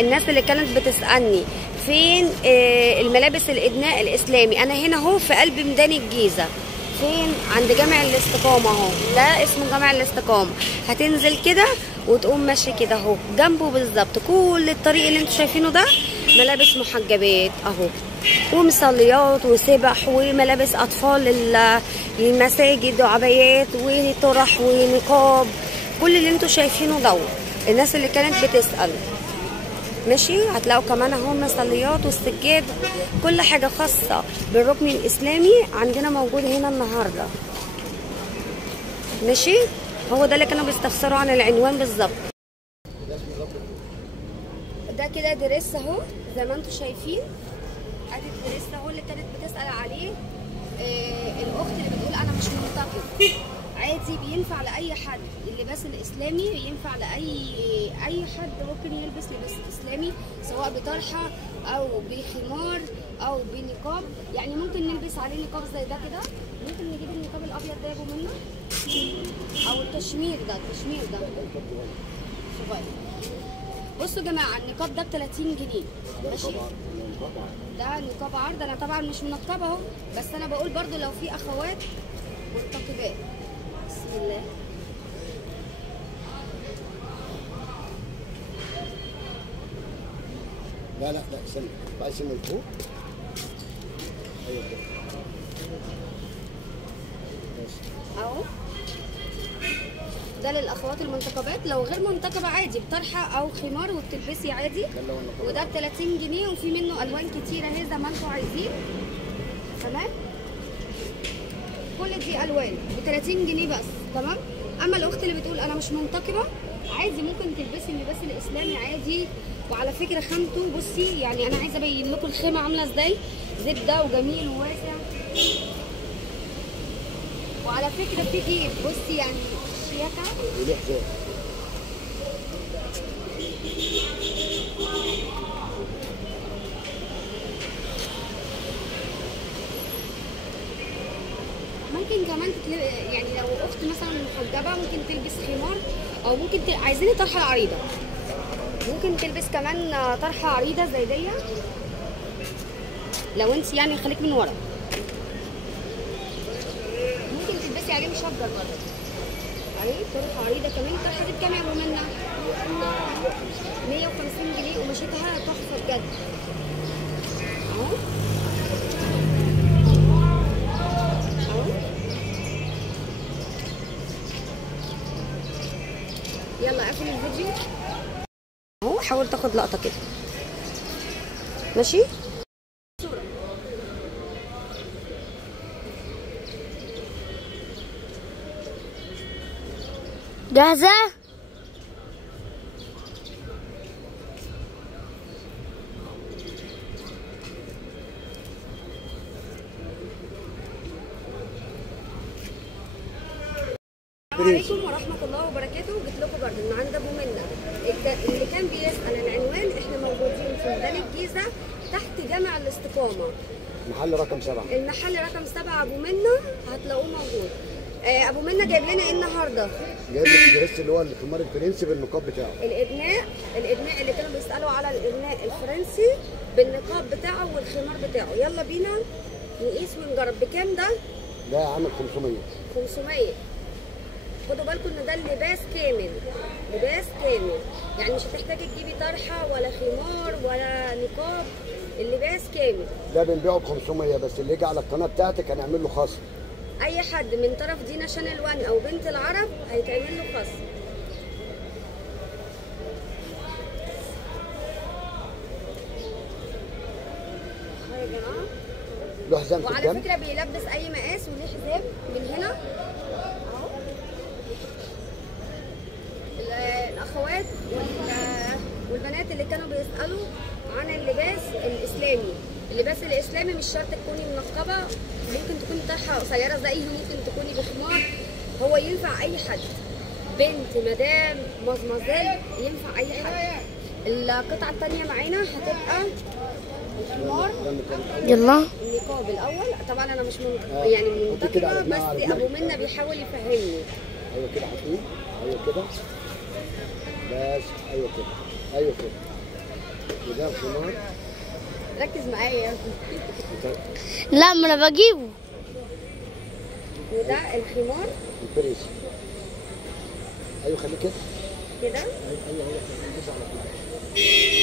الناس اللي كانت بتسألني فين الملابس الإدناء الإسلامي، أنا هنا اهو في قلب ميدان الجيزة، فين؟ عند جامع الاستقامة اهو، ده اسمه جامع الاستقامة. هتنزل كده وتقوم ماشي كده اهو، جنبه بالظبط كل الطريق اللي انتوا شايفينه ده ملابس محجبات اهو، ومصليات وسبح وملابس أطفال للمساجد وعبايات وطرح ونقاب، كل اللي انتوا شايفينه دوت. الناس اللي كانت بتسأل ماشي، هتلاقوا كمان اهو مصليات والسجاد، كل حاجه خاصه بالركن الاسلامي عندنا موجود هنا النهارده. ماشي، هو ده اللي كانوا بيستفسروا عن العنوان بالظبط. ده كده دريس اهو زي ما انتم شايفين، ادي الدريس اهو اللي كانت بتسال عليه الاخت اللي بتقول انا مش منتقد، عادي بينفع لاي حد. اللباس الاسلامي ينفع لاي حد، ممكن يلبس لباس اسلامي سواء بطرحه او بخمار او بنقاب، يعني ممكن نلبس عليه نقاب زي ده كده، ممكن نجيب النقاب الابيض ده يابو منه، او التشمير ده صغير. بصوا يا جماعه النقاب ده ب 30 جنيه ماشي، ده نقاب عرض. انا طبعا مش منقبه اهو، بس انا بقول برضو لو في اخوات منتقبات. بسم الله. لا استنى بقى، سن الفوق. ايوه كده اهو، ده للاخوات المنتقبات. لو غير منتقبه عادي بطرحه او خمار وبتلبسي عادي، وده ب 30 جنيه، وفي منه الوان كتيره اهي زي ما انتم عايزين. تمام، كل دي الوان ب 30 جنيه بس. تمام. اما الاخت اللي بتقول انا مش منتقبه، عادي ممكن تلبسي اللباس الاسلامي عادي. وعلى فكره خامته بصي، يعني انا عايزه ابين لكم الخامه عامله ازاي، زبده وجميل وواسع. وعلى فكره في جيب بصي يعني شياكه. ممكن كمان يعني لو اخت مثلا محجبه ممكن تلبس خمار، او ممكن عايزين الطرحه العريضه، ممكن تلبس كمان طرحه عريضه زي دي لو انت يعني خليك من ورا، ممكن تلبسي عليه مشجر برضه عليه طرحه عريضه كمان. الطرحه دي بكام يا ابو منى؟ 150 جنيه ومشيتها تحفه بجد اهو. يلا قفل الفيديو اهو، حاول تاخد لقطه كده ماشي. جاهزه؟ السلام عليكم ورحمة الله وبركاته. جيت لكم برضه من عند ابو منى اللي كان بيسأل العنوان. احنا موجودين في ميدان الجيزة تحت جامع الاستقامة، المحل رقم 7. المحل رقم 7 ابو منى هتلاقوه موجود. ابو منى جايب لنا ايه النهارده؟ جايب لك الدريس اللي هو الخمار الفرنسي بالنقاب بتاعه. الادناء اللي كانوا بيسألوا على الادناء الفرنسي بالنقاب بتاعه والخمار بتاعه. يلا بينا نقيس ونجرب. بكام ده؟ ده عامل 500. خدوا بالكم ان ده اللباس كامل، لباس كامل، يعني مش هتحتاجي تجيبي طرحه ولا خمار ولا نقاب، اللباس كامل. ده بنبيعه ب 500 بس، اللي يجي على القناه بتاعتك هنعمل له خصم. اي حد من طرف دينا شانل 1 او بنت العرب هيتعمل له خصم. يا جماعه له حزام في الجنب، وعلى فكره بيلبس اي مقاس وليه حزام من هنا اهو. الاخوات والبنات اللي كانوا بيسالوا عن اللباس الاسلامي، اللباس الاسلامي مش شرط تكوني منقبه، ممكن تكوني طرحه قصيره زيها، ممكن تكوني بخمار، هو ينفع اي حد، بنت مدام مزمزال، ينفع اي حد. القطعه الثانيه معانا هتبقى الخمار. يلا النقاب الاول. طبعا انا مش يعني منتقبه، بس ابو منى بيحاول يفهمني. ايوه كده حاطين، ايوه كده بس، ايوه كده، ايوه كده وده الخمار. ركز معايا يا ابني. لا ما انا بجيبه. وده الخمار البريس. ايوه خليه كده. كده. ايوه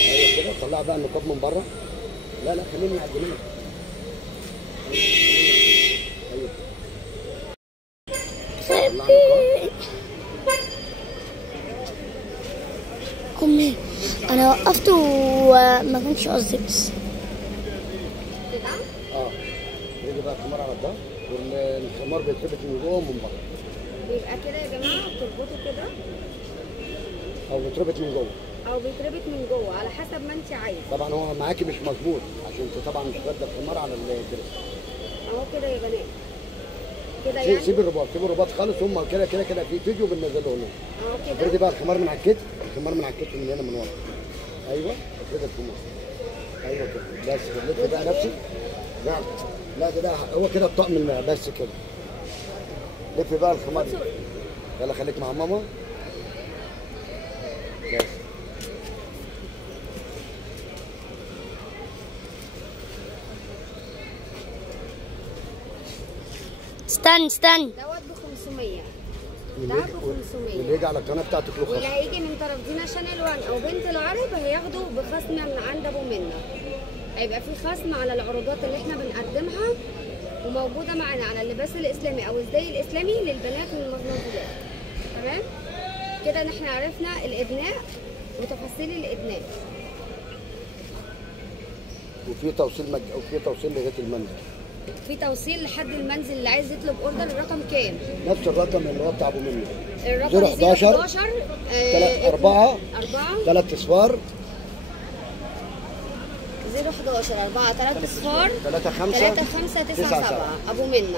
ايوه كده. طلع بقى النقاب من بره. لا خليني يعدلنا. ايوه. طلع النقاب. امي انا وقفت وما كانش قصدي بس. كده. يجي بقى الخمار على الظهر والخمار بيتربط من جوه ومن بره. بيبقى كده يا جماعه، بتربطه كده او بيتربط من جوه. او بيتربط من جوه على حسب ما انت عايزه. طبعا هو معاكي مش مظبوط عشان انت طبعا مش راده الخمار على الدرس. اهو كده يا بنات. كده يعني. سيب الرباط خالص. هم كده في فيديو بننزله هنا. اهو كده. افردي بقى الخمار من على الكتف. الخمار من على الكتف من هنا من ورا. ايوه افردي الخمار. ايوه كده بس لف بقى نفسك. لا ده هو كده الطقم بس كده. لف بقى الخمار. يلا خليك مع ماما. بس. استنى دوت ب 500. ده ب 500. واللي يجي على القناه بتاعتك له خصم. واللي هيجي من طرف دينا شانيل 1 او بنت العرب هياخدوا بخصم من عند ابو منى. هيبقى في خصم على العروضات اللي احنا بنقدمها وموجوده معانا على اللباس الاسلامي او الزي الاسلامي للبنات والمظلومات. تمام؟ كده ان احنا عرفنا الادناء وتفاصيل الادناء. وفي توصيل لغايه المنزل. في توصيل لحد المنزل. اللي عايز يطلب اوردر الرقم كام؟ نفس الرقم اللي هو بتاع ابو منى. الرقم 011 4 3 اصفار 011 4 3 اصفار 3 5 9 7 ابو منى.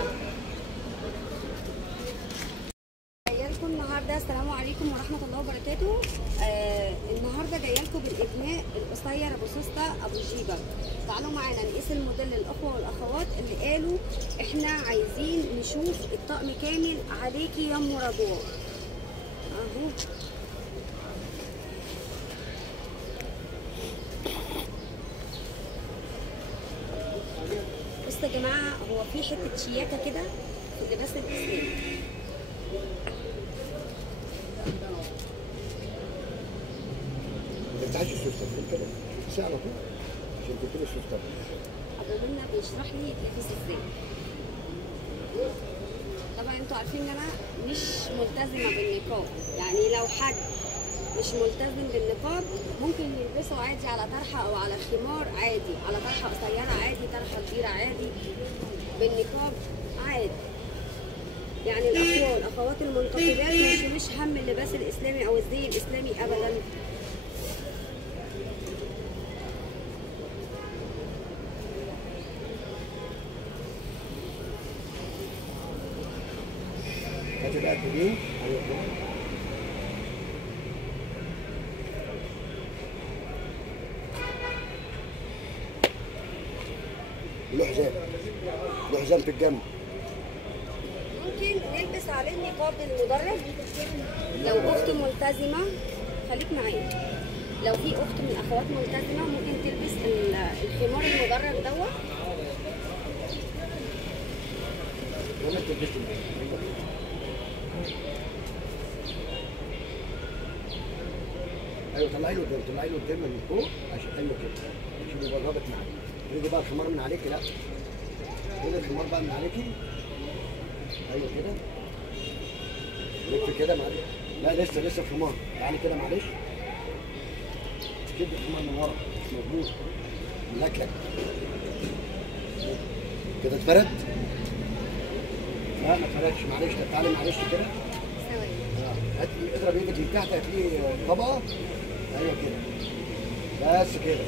جايه لكم النهارده. السلام عليكم ورحمه الله وبركاته. النهارده جايه لكم بالادناء القصير ابو سوسته ابو جيبه. تعالوا معانا نقيس الموديل للاخوه والاخوات اللي قالوا احنا عايزين نشوف الطقم كامل عليكي يا ام رجوع. اهو بصوا يا جماعه، هو في حته شياكه كده في اللباس الاسلامي. انت عايز السوسته كده شوفي على طول عشان تكتبي السوسته. ابو منى بيشرح لي يتلبس ازاي. طبعا انتوا عارفين ان انا مش ملتزمه بالنقاب، يعني لو حد مش ملتزم بالنقاب ممكن يلبسه عادي على طرحه او على خمار عادي، على طرحه قصيره عادي، طرحه كبيره عادي، بالنقاب عادي. يعني الاخوه والاخوات المنتقبات ما يشيلوش هم اللباس الاسلامي او الزي الاسلامي ابدا. هاتي بقى الجنيه. ايوه كده. له حزام في الجنب. ممكن نلبس عليه النقاب المدرج لو اخت ملتزمه. خليك معايا. لو في اخت من الاخوات ملتزمه ممكن تلبس الخمار المدرج دوت. ولا تلبسي ايوه طلعي له قدام من فوق عشان ايوه كده عشان يبقى رابط معاك. تريدي بقى الخمار من عليكي. لا خدي الخمار بقى من عليكي. ايوه كده. لف كده معلش. لا لسه الخمار. تعالي كده معلش. شد الخمار من ورا مش مظبوط. ملكلك كده اتفرد. لا ما اتفردش معلش. تعالي معلش كده. ثواني. اضرب ايدك من تحت هتلاقي طبقه. ايوه كده بس كده.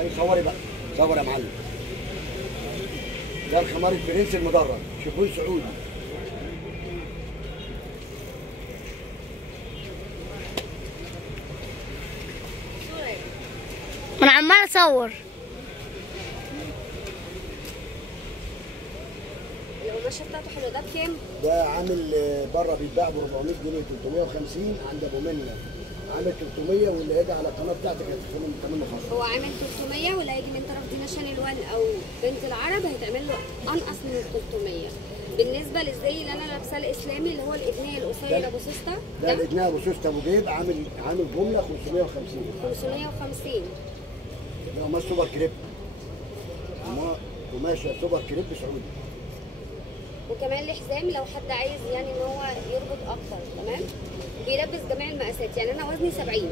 ايوه صوري بقى. صور يا معلم. ده الخمار الفرنسي المدرج شيفون سعودي. انا عمال اصور. القماشه بتاعته حلوه. ده بكام؟ ده عامل بره بيتباع ب 400 جنيه 350 عند ابو منى عامل 300 واللي هيجي على القناه بتاعتك هتكون كمان خاص. هو عامل 300 واللي هيجي من طرف دينا شانل 1 او بنت العرب هيتعمل له انقص من ال 300. بالنسبه للزي اللي انا لابساه الاسلامي اللي هو الابنيه القصير ابو سوسته ده الابنيه ابو سوسته ابو جيب عامل جمله 550. 550 ده قماش سوبر كريب. قماش سوبر كريب سعودي. وكمان الحزام لو حد عايز يعني ان هو يربط اكتر. تمام. بيلبس جميع المقاسات. يعني انا وزني 70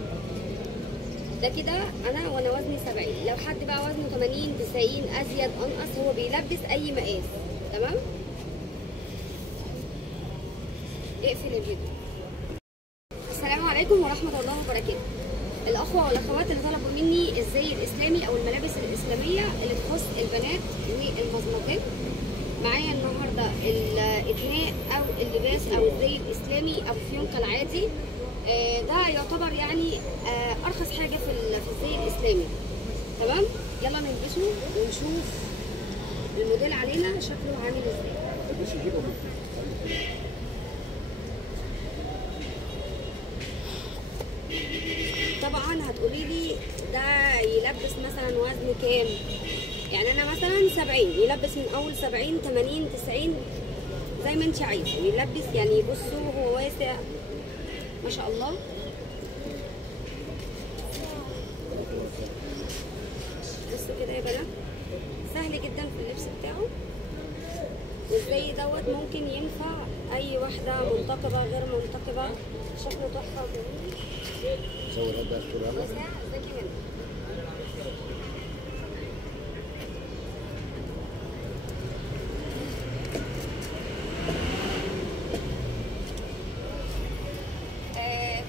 ده كده انا وانا وزني 70. لو حد بقى وزنه 80 90 ازيد انقص هو بيلبس اي مقاس. تمام. اقفل الفيديو. السلام عليكم ورحمه الله وبركاته. الاخوه والاخوات اللي طلبوا مني الزي الاسلامي او الملابس الاسلاميه اللي تخص البنات والمزمطات، معايا النهارده الابناء او اللباس او الزي الاسلامي او الفيونكه العادي. ده يعتبر يعني ارخص حاجه في الزي الاسلامي. تمام. يلا نلبسه ونشوف الموديل علينا شكله عامل ازاي. طبعا هتقولي لي ده يلبس مثلا وزن كام؟ يعني انا مثلا 70 يلبس من اول 70 80 90 زي ما انت عايزه يلبس. يعني بصوا هو واسع ما شاء الله. بصوا كده يا بنات سهل جدا في اللبس بتاعه. والزي دوت ممكن ينفع اي واحده منتقبه غير منتقبه. شكله تحفه وجميل. صور هذا الصوره واسع ذكي منه.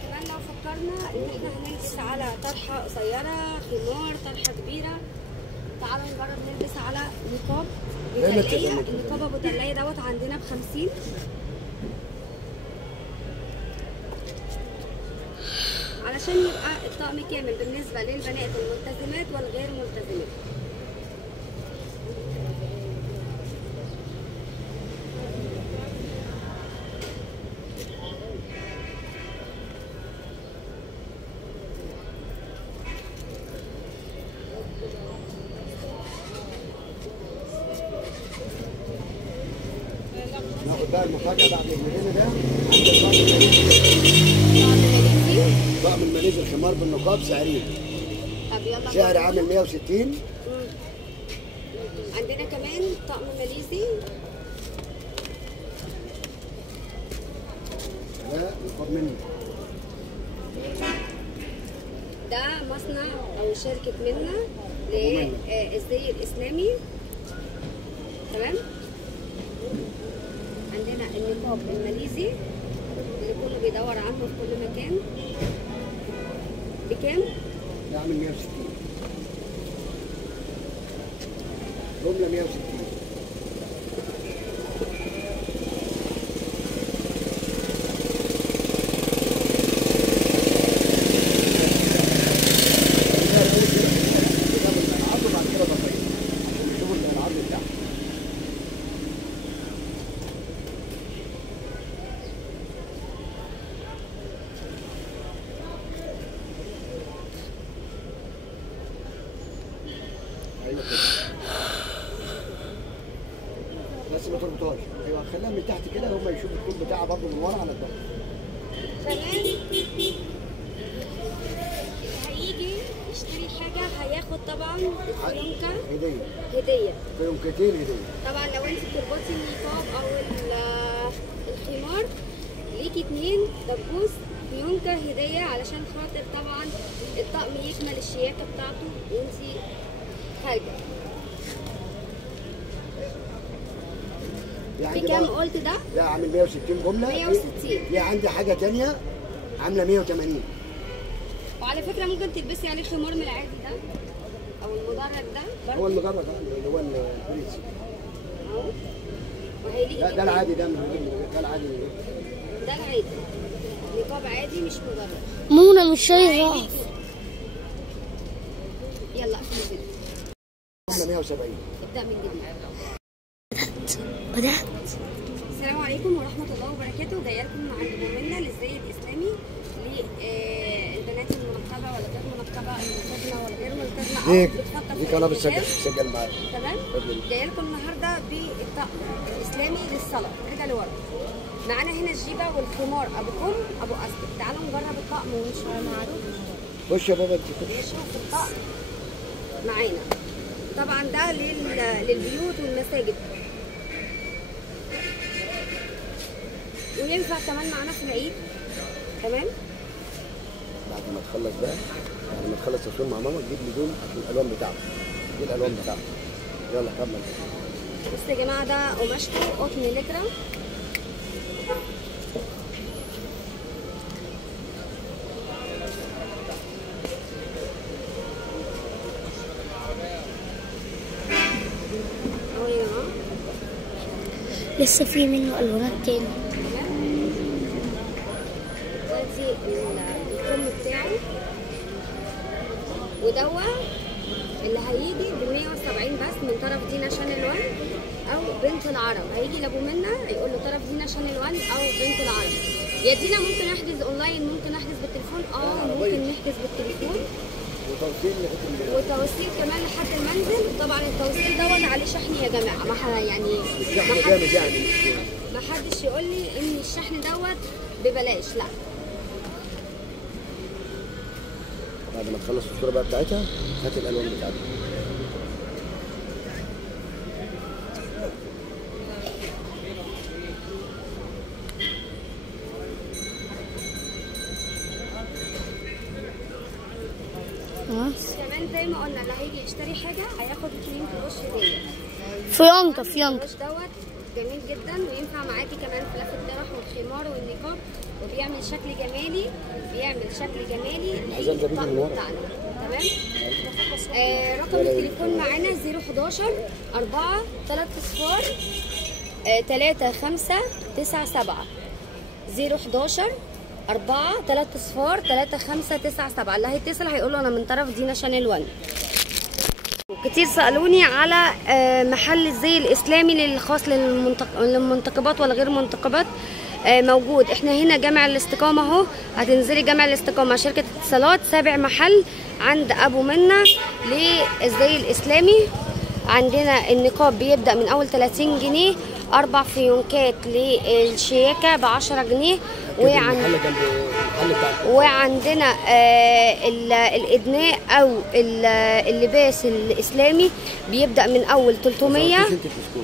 كمان لو فكرنا ان احنا هنلبس على طرحه قصيره خمار طرحه كبيره، تعالوا نجرب نلبس على نقاب بتلية. النقاب ابو تلية دوت عندنا ب50 علشان يبقى الطقم كامل بالنسبه للبنات الملتزمات والغير ملتزمات. ناخد بقى المفاجاه بعد المدينه ده. طقم الماليزي الخمار بالنقاب سعرين. طب يلا سعر عامل 160. عندنا كمان طقم ماليزي ده نقاب منه. ده مصنع او شركه منا للزي الاسلامي. تمام. عندنا النقاب الماليزي اللي كله بيدور عنه في كل مكان. بكام؟ ده عامل 160 جمله 160. بس ما تربطهاش. ايوه خليها من تحت كده هم يشوفوا الطول بتاعها برضه من ورا على الظهر. كمان اللي هيجي يشتري حاجه هياخد طبعا الفيونكه هديه. فيونكتين هديه. طبعا لو انت بتربطي النقاب او الخمار ليكي 2 دبوس فيونكه هديه علشان خاطر طبعا الطقم يكمل الشياكه بتاعته وانت خارجه. بكام قلت ده؟ ده عامل 160 جمله. 160. في عندي حاجه ثانيه عامله 180. وعلى فكره ممكن تلبسي عليه خمار من العادي ده او المدرج ده برضه. هو المجرد اللي هو البريسي اهو. وهيليكي ده العادي. ده العادي. ده العادي نقاب عادي مش مدرج. منى مش شايفه. يلا اقفل الفيديو. 170. ابدا من جديد. بدأت. السلام عليكم ورحمه الله وبركاته. جايه لكم عند مؤمنه للزي الاسلامي ولا غير منقبه، ملتزمه ولا غير ملتزمه، او ليك بتفكر ليك في انا الالتزام. بسجل معاك. تمام. جايه لكم النهارده بالطقم الاسلامي للصلاه. ارجع لورا. معانا هنا الجيبه والخمار ابو كم ابو اسد. تعالوا نجرب الطقم ونشوف معاكم. خش يا بابا انت خش. نشوف الطقم معانا. طبعا ده للبيوت والمساجد، وينفع كمان معانا في العيد. تمام. بعد ما تخلص بقى، بعد ما تخلص تصوير مع ماما تجيب لي دول عشان الالوان بتاعته. دي الالوان بتاعته. يلا كمل. بصوا يا جماعه ده قماشته قطن لكرة. اهو يا جماعه. لسه في منه الوانات تاني. دلوقتي الكم بتاعه ودوا اللي هيجي ب 170 بس من طرف دينا شانيل 1 او بنت العرب. هيجي لابو منا يقول له طرف دينا شانيل 1 او بنت العرب. يا دينا ممكن احجز اونلاين، ممكن احجز بالتليفون. ممكن نحجز بالتليفون وتوصيل كمان لحد المنزل. طبعا التوصيل دوت عليه شحن يا جماعه. ما حدش يقول لي ان الشحن دوت ببلاش، لا. بعد ما تخلص الصوره بقى بتاعتها هات الالوان بتاعتها. كمان زي ما قلنا اللي هيجي يشتري حاجه هياخد كريم بروش هديه. فيونكة البروش دوت جميل جدا، وينفع معاكي كمان في لفه الطرح والخمار والنقاب، وبيعمل شكل جمالي. للطقم بتاعنا. تمام. رقم التليفون معانا 011 4 3 صفار 3 5 9 7. 011 4 3 صفار 3 5 9 7. اللي هيتصل هيقول له انا من طرف دينا شانيل 1. كتير سألوني على محل الزي الإسلامي الخاص للمنتقبات ولا غير منتقبات. موجود. احنا هنا جامع الاستقامة اهو. هتنزلي جامع الاستقامة شركة اتصالات، سابع محل عند أبو منة للزي الإسلامي. عندنا النقاب بيبدأ من أول 30 جنيه، 4 فيونكات للشياكة ب10 جنيه. وعندنا الإدناء أو اللباس الإسلامي بيبدأ من أول 300.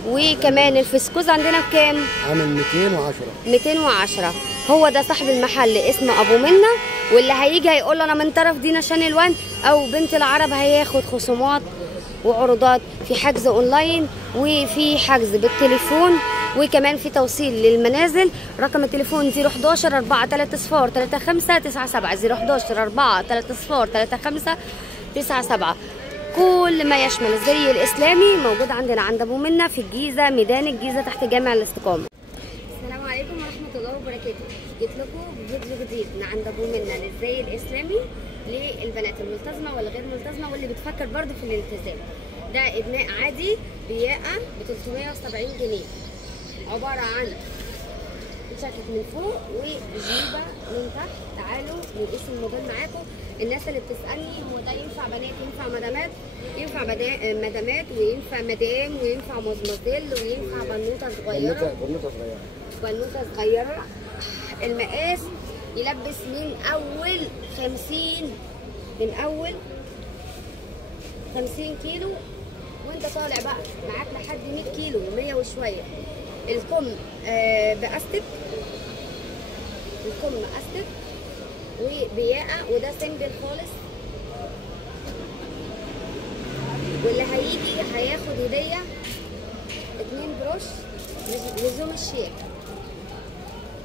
وكمان الفسكوز عندنا بكام؟ عامل 210. هو ده صاحب المحل اسمه أبو منة. واللي هيجي هيقول له أنا من طرف دينا شانيل 1 أو بنت العرب هياخد خصومات وعروضات في حجز أونلاين وفي حجز بالتليفون، وكمان في توصيل للمنازل. رقم التليفون 011 4 3 صفار 3 5 9 7. 011 4 3 صفار 3 5 9 7. كل ما يشمل الزي الإسلامي موجود عندنا عند أبو منة في الجيزة، ميدان الجيزة تحت جامع الاستقامة. السلام عليكم ورحمة الله وبركاته. جيت لكم بفيديو جديد من عند أبو منة للزي الإسلامي للبنات الملتزمة ولا غير ملتزمة واللي بتفكر برضه في الالتزام. ده إدناء عادي بياقة ب 370 جنيه. عبارة عن جاكيت من فوق وجيبة من تحت. تعالوا نقيس الموديل معاكم. الناس اللي بتسألني هو ده ينفع بنات ينفع مدامات؟ ينفع مدامات وينفع مدام وينفع مزمزيل وينفع بنوتة صغيرة. بنوتة صغيرة. المقاس يلبس من أول 50 كيلو وانت طالع بقى معاك لحد 100 كيلو و100 وشويه. الكم باستك، الكم استك وبياقه، وده سنجل خالص. واللي هيجي هياخد هديه 2 بروش لزوم الشيك.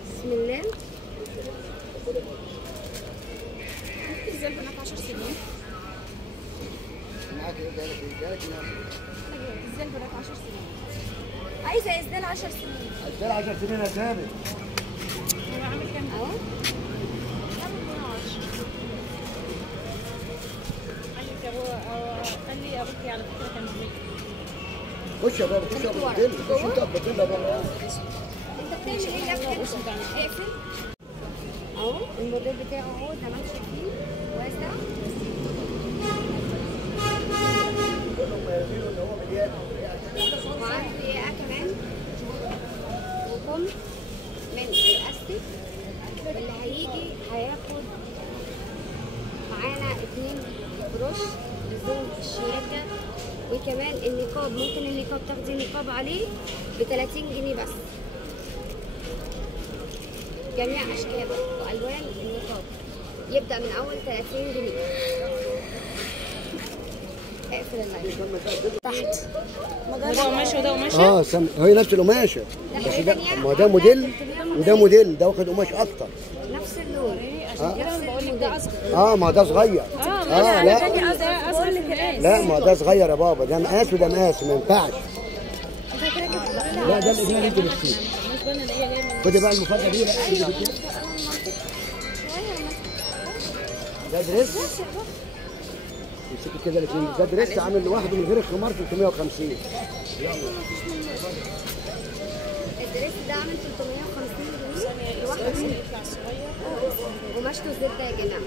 بسم الله. ازاي البنات 10 سنين؟ معاك ايه؟ جالك ازاي البنات 10 سنين؟ عايزه اسدال 10 سنين. اسدال 10 سنين يا ثابت. هو عامل كام؟ اهو. قال لي ابوكي على فكره كان خش يا بابا، خش يا بابا، خش انت بطل يا بابا. انت بتعمل ايه يا ابني؟ اقفل. اهو الموديل بتاعه اهو زي ما انتم شايفين واسع. الوش، لزوم الشياكه. وكمان النقاب، ممكن النقاب تاخدي نقاب عليه ب 30 جنيه بس. جميع اشكال والوان النقاب يبدا من اول 30 جنيه. اقفل اللايف تحت. ده قماشه وده قماشه؟ هي نفس القماشه، بس ده ما ده موديل وده موديل، ده واخد قماش اكتر. نفس اللون. عشان كده انا بقول لك ده اصغر. ما ده صغير. لا اصغر الكلاس. لا ما ده صغير يا بابا، ده مقاس وده مقاس، ما ينفعش. لا ده الإجمالي اللي انت لابسيه. خدي بقى المفاجأة دي بقى كده. ده دريس. امسكي كده الاثنين، ده دريس عامل لوحده من غير الخمار 350. يلا. الدريس ده عامل 350 جنيه لوحده. قماشته زبده يا جماعه.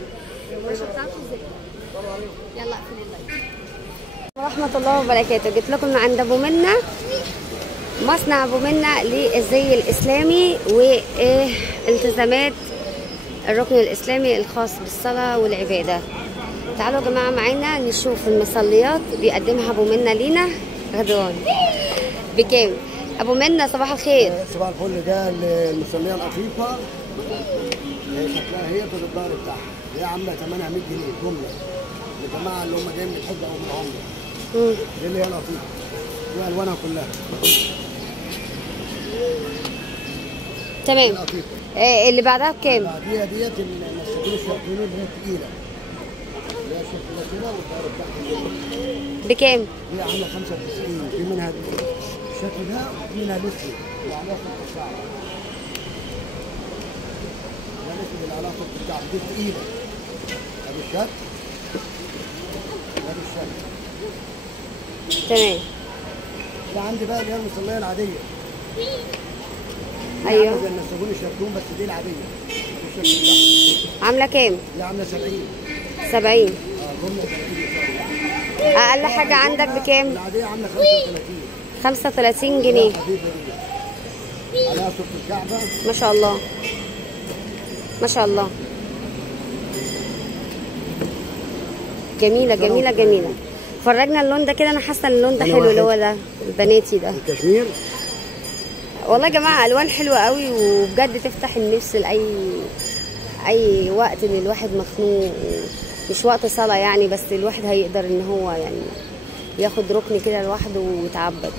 القماشه بتاعته زبده. يلا اقفل اللايف. ورحمه الله وبركاته. جيت لكم من عند ابو منى، مصنع ابو منى للزي الاسلامي والتزامات الركن الاسلامي الخاص بالصلاه والعباده. تعالوا يا جماعه معانا نشوف المصليات بيقدمها ابو منى لينا. غدوان بكام؟ ابو منى صباح الخير. صباح الفل. ده المصليه القطيفه، شكلها هي طول الظهر بتاعها، هي عامله ثمنها 100 جنيه جمله للجماعه اللي هم جايين من الحج او من العمره. دي اللي هي القطيفه، دي الوانها كلها. تمام. اللي بعدها بكام؟ بعديها ديت المساكين الشرقيين اللي هي تقيله، اللي هي شكلها كده والظهر بتاعها بكام؟ دي عامله 95. في منها الشكل ده وفي منها الاسود اللي عليها خط الكعب. ده الاسود اللي عليها خط الكعب دي تقيله. ادي الشكل، ادي الشكل. تمام. ده عندي بقى اللي هي المصليه العاديه. ايوه. زي النساجون الشرقيون بس دي العاديه. الشكل بتاعها. عامله كام؟ دي عامله 70. 70. جمله 70. اقل حاجه عندك بكام؟ العاديه عامله 35. 35 جنيه. عليها صورة الكعبة. ما شاء الله ما شاء الله. جميلة جميلة جميلة. فرجنا اللون ده كده، انا حاسة اللون ده حلو اللي هو ده البناتي ده. الكشمير. والله يا جماعة الوان حلوة قوي وبجد تفتح النفس لأي وقت ان الواحد مخنوق، مش وقت صلاة يعني، بس الواحد هيقدر ان هو يعني ياخد ركن كده لوحده ويتعبد.